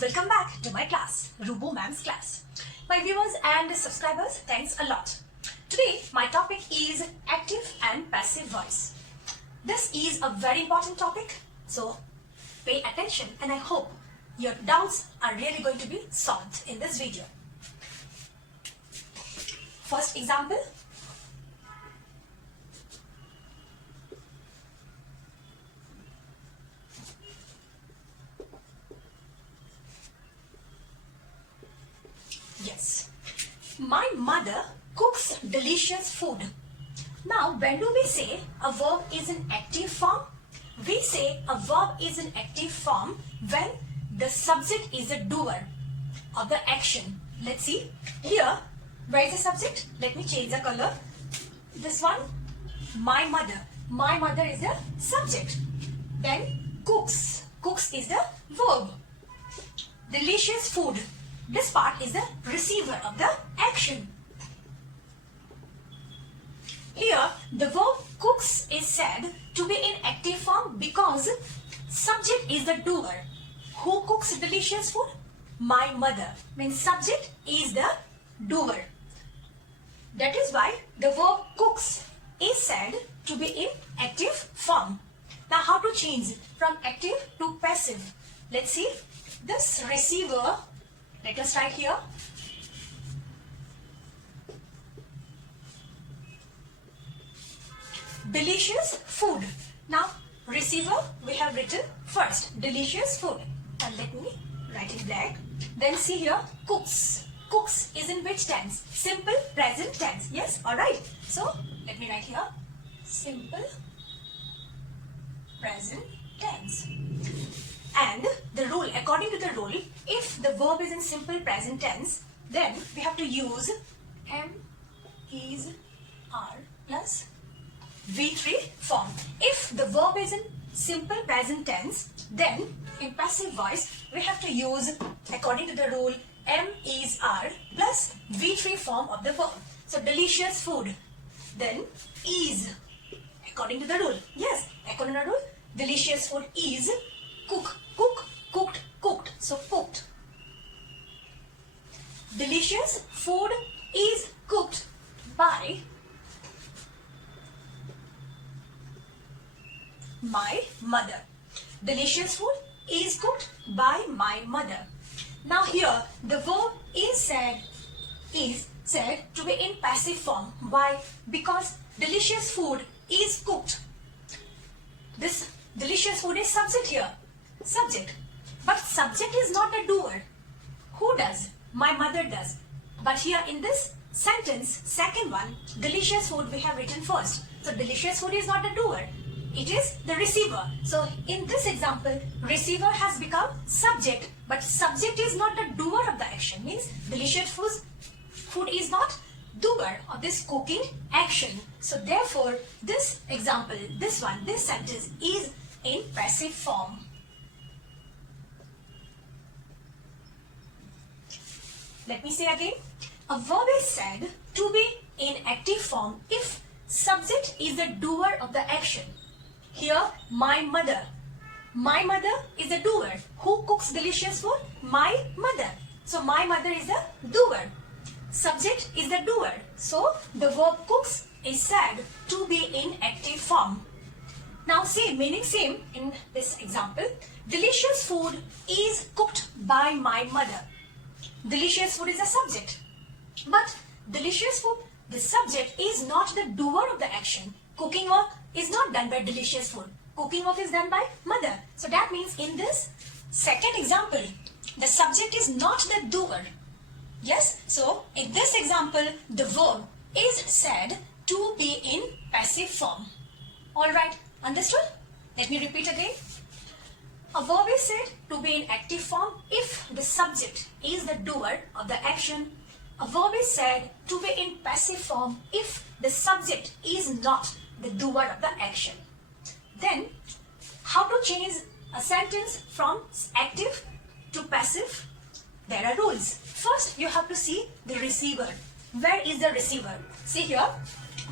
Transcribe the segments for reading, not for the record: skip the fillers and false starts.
Welcome back to my class, Rubu Ma'am's class. My viewers and subscribers, thanks a lot. Today, my topic is active and passive voice. This is a very important topic, so pay attention and I hope your doubts are really going to be solved in this video. First example. Yes, my mother cooks delicious food. Now, when do we say a verb is in active form? We say a verb is in active form when the subject is a doer of the action. Let's see here. Where is the subject? Let me change the color. This one, my mother. My mother is the subject. Then cooks. Cooks is the verb. Delicious food. This part is the receiver of the action. Here, the verb cooks is said to be in active form because subject is the doer. Who cooks delicious food? My mother. Means subject is the doer. That is why the verb cooks is said to be in active form. Now, how to change from active to passive? Let's see. This receiver, let us write here. Delicious food. Now, receiver we have written first. Delicious food. And let me write it black. Then see here, cooks. Cooks is in which tense? Simple present tense. Yes, alright. So, let me write here. Simple present tense. And the rule, according to the rule, if the verb is in simple present tense, then we have to use am, is, are plus V3 form. If the verb is in simple present tense, then in passive voice, we have to use, according to the rule, am, is, are plus V3 form of the verb. So, delicious food. Then, is, according to the rule. Yes, according to the rule, delicious food is cook. Cook, cooked, cooked. So, cooked. Delicious food is cooked by my mother. Delicious food is cooked by my mother. Now here the verb is said to be in passive form. Why? Because delicious food is cooked. This delicious food is subject here. Subject. But subject is not a doer. Who does? My mother does. But here in this sentence, second one, delicious food we have written first. So delicious food is not a doer. It is the receiver. So in this example, receiver has become subject, but subject is not the doer of the action. Means delicious food is not doer of this cooking action. So therefore, this example, this sentence is in passive form. Let me say again. A verb is said to be in active form if subject is the doer of the action. Here, my mother. My mother is a doer. Who cooks delicious food? My mother. So, my mother is the doer. Subject is the doer. So, the verb cooks is said to be in active form. Now, see, meaning same in this example. Delicious food is cooked by my mother. Delicious food is a subject. But, delicious food, the subject is not the doer of the action. Cooking work is not done by delicious food. Cooking work is done by mother. So that means in this second example, the subject is not the doer. Yes, so in this example, the verb is said to be in passive form. Alright, understood? Let me repeat again. A verb is said to be in active form if the subject is the doer of the action. A verb is said to be in passive form if the subject is not the doer of the action. Then, how to change a sentence from active to passive? There are rules. First, you have to see the receiver. Where is the receiver? See here,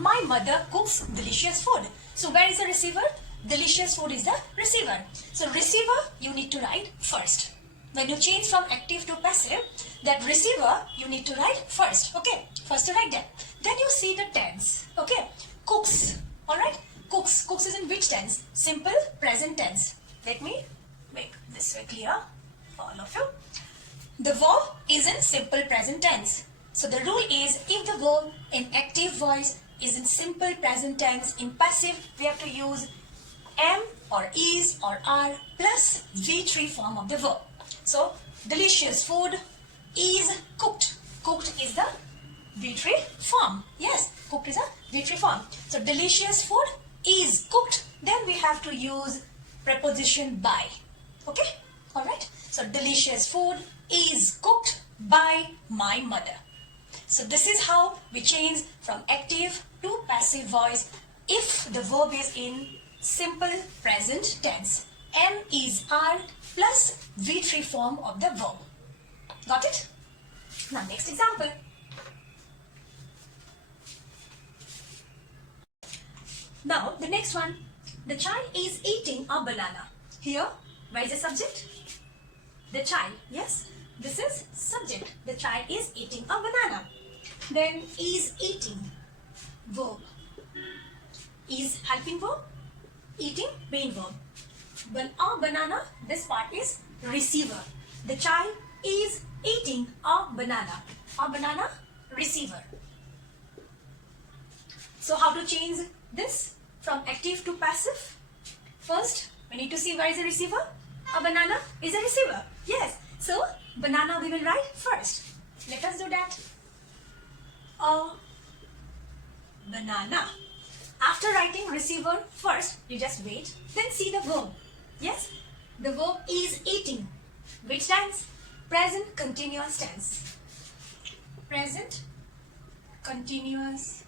my mother cooks delicious food. So, where is the receiver? Delicious food is the receiver. So, receiver you need to write first. when you change from active to passive, that receiver you need to write first. Okay, first to write that. Then you see the tense. Okay, cooks. All right, cooks. Cooks is in which tense? Simple present tense. Let me make this very clear for all of you. The verb is in simple present tense. So the rule is, if the verb in active voice is in simple present tense, in passive we have to use am or is or are plus V3 form of the verb. So delicious food is cooked. Cooked is the V3 form. Yes, cooked is a V3 form. So delicious food is cooked. Then we have to use preposition by. Okay, all right. So delicious food is cooked by my mother. So this is how we change from active to passive voice if the verb is in simple present tense. Am, is, are plus V3 form of the verb. Got it? Now next example. Now the next one. The child is eating a banana. Here, where is the subject? The child. Yes, this is subject. The child is eating a banana. Then is eating, verb. Is helping verb. Eating, main verb. A banana, this part is receiver. The child is eating a banana. A banana, receiver. So how to change this from active to passive? First, we need to see where is the receiver. A banana is a receiver. Yes. So, banana we will write first. Let us do that. A banana. After writing receiver first, you just wait. Then see the verb. Yes. The verb is eating. Which tense? Present continuous tense. Present continuous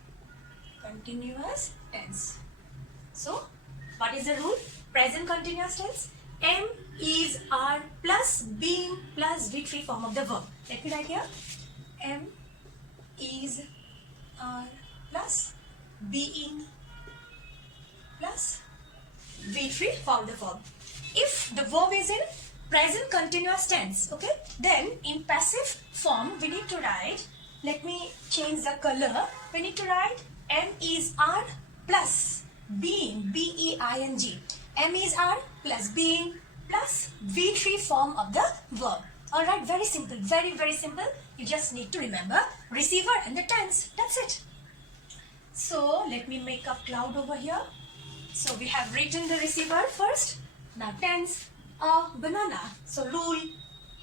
tense. So, what is the rule? Present continuous tense. Am, is, are plus being plus V3 form of the verb. Let me write here. Am, is, are plus being plus V3 form of the verb. If the verb is in present continuous tense, okay, then in passive form we need to write, let me change the color, we need to write am, is, are plus being, B-E-I-N-G. Am, is, are plus being plus V3 form of the verb. Alright, very simple, very simple. You just need to remember receiver and the tense. That's it. So let me make a cloud over here. So we have written the receiver first. Now tense, a banana. So rule,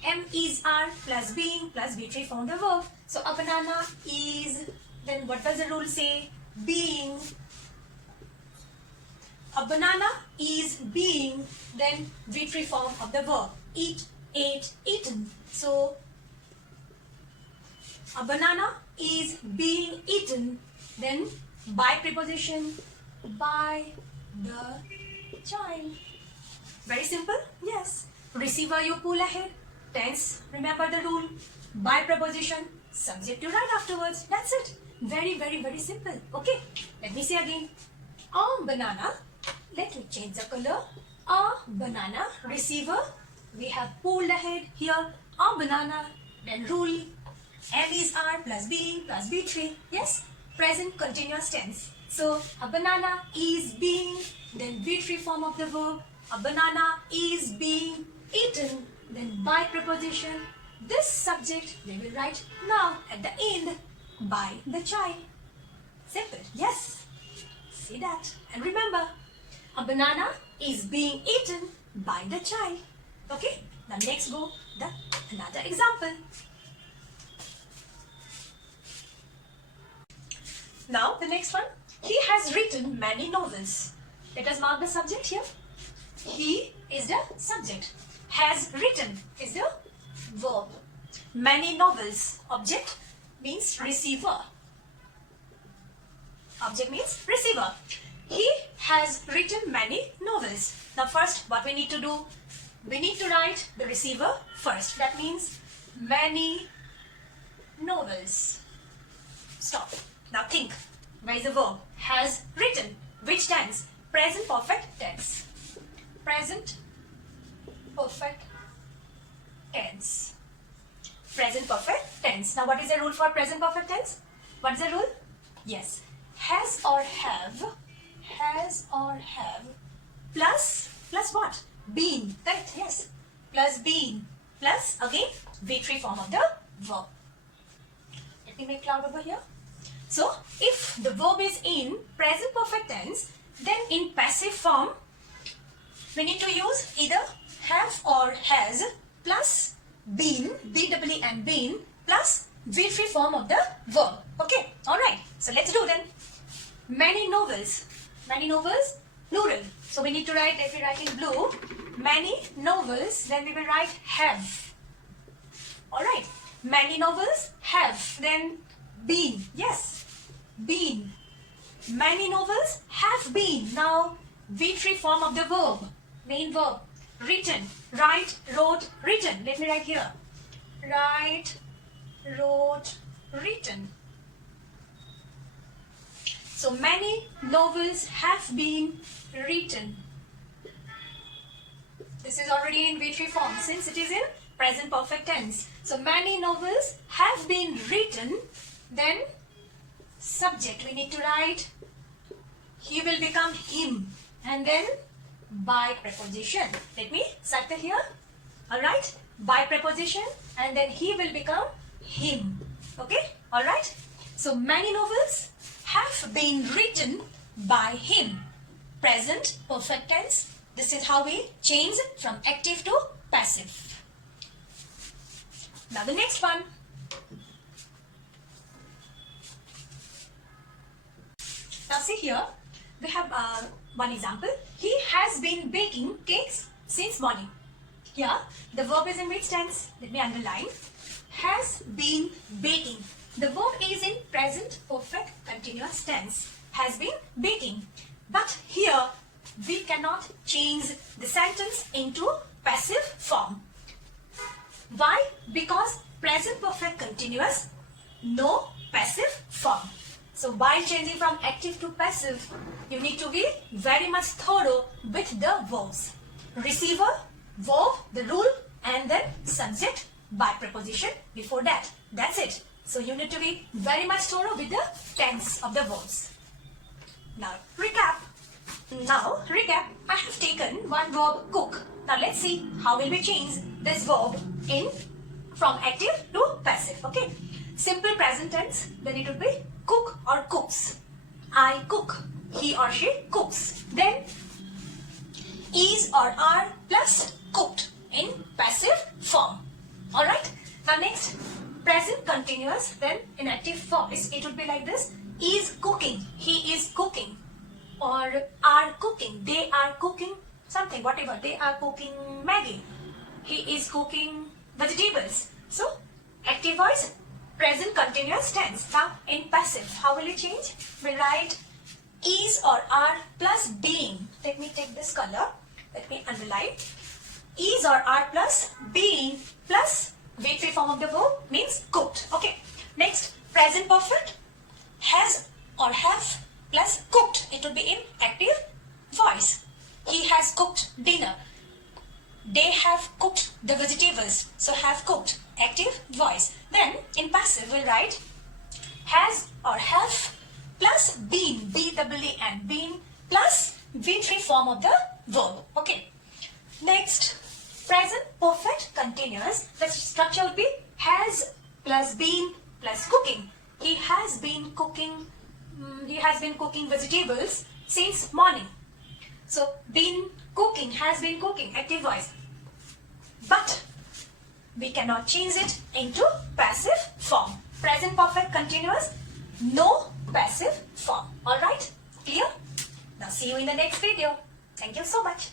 am, is, are plus being plus V3 form of the verb. So a banana is, then what does the rule say? Being. A banana is being, then V3 form of the verb. Eat, ate, eaten. So, a banana is being eaten, then by preposition, by the child. Very simple? Yes. Receiver you pull ahead. Tense, remember the rule. By preposition, subject you write afterwards. That's it. Very simple. Okay, let me say again. A banana. Let me change the color. A banana, receiver. We have pulled ahead here. A banana, then rule. Am, is, are plus being plus B3. Yes, present continuous tense. So, a banana is being, then V3 form of the verb. A banana is being eaten, then by preposition. This subject we will write now at the end by the child. Simple, yes. See that. And remember, a banana is being eaten by the child. Okay, now next go another example. Now the next one. He has written many novels. Let us mark the subject here. He is the subject. Has written is the verb. Many novels. Object means receiver. Object means receiver. He has written many novels. Now first what we need to do? We need to write the receiver first. That means many novels. Stop. Now think. Where is the verb? Has written. Which tense? Present perfect tense. Present perfect tense. tense. Present perfect tense. Now what is the rule for present perfect tense? What is the rule? Yes. Has or have plus what? Been. Correct? Yes. Plus been plus again V3 form of the verb. Let me make cloud over here. So if the verb is in present perfect tense, then in passive form we need to use either have or has plus been, B-double-E and been plus V3 form of the verb. Okay, alright. So let's do then. Many novels, plural. So we need to write, if we write in blue, many novels, then we will write have. Alright, many novels have, then been, yes, been. Many novels have been. Now V3 form of the verb, main verb, written, write, wrote, written. Let me write here. Write, wrote, written. So many novels have been written. This is already in V3 form since it is in present perfect tense. So many novels have been written. Then subject we need to write. He will become him. And then by preposition. Let me circle here. Alright. By preposition. And then he will become him. Okay. Alright. So many novels have been written by him. Present perfect tense. This is how we change from active to passive. Now the next one. Now see here, we have one example. He has been baking cakes since morning. Here, the verb is in which tense? Let me underline. Has been baking. The verb is in present perfect continuous tense. Has been baking. But here, we cannot change the sentence into passive form. Why? Because present perfect continuous, no passive form. So while changing from active to passive, you need to be very much thorough with the verbs. Receiver, verb, the rule, and then subject by preposition before that. That's it. So you need to be very much thorough with the tense of the verbs. Now recap. I have taken one verb cook. Now let's see how will we change this verb in from active to passive. Okay. Simple present tense, then it would be cook or cooks. I cook. He or she cooks. Then is or are plus cooked in passive form. Alright. Now next, present continuous, then in active voice it would be like this. Is cooking. He is cooking. Or are cooking. They are cooking something, whatever. They are cooking Maggie. He is cooking vegetables. So, active voice, present continuous tense. Now, in passive, how will it change? We'll write is or are plus being. Let me take this color. Let me underline. Is or are plus being plus V3 form of the verb means cooked. Okay. Next, present perfect. Has or have plus cooked. It will be in active voice. He has cooked dinner. They have cooked the vegetables. So have cooked. Active voice. Then in passive we'll write has or have plus been. B-double-E and been plus V3 form of the verb. Okay. Next, present perfect continuous. The structure will be has plus been plus cooking. He has been cooking. He has been cooking vegetables since morning. So been cooking, has been cooking, active voice. But we cannot change it into passive form. Present perfect continuous, no passive form. Alright? Clear? Now see you in the next video. Thank you so much.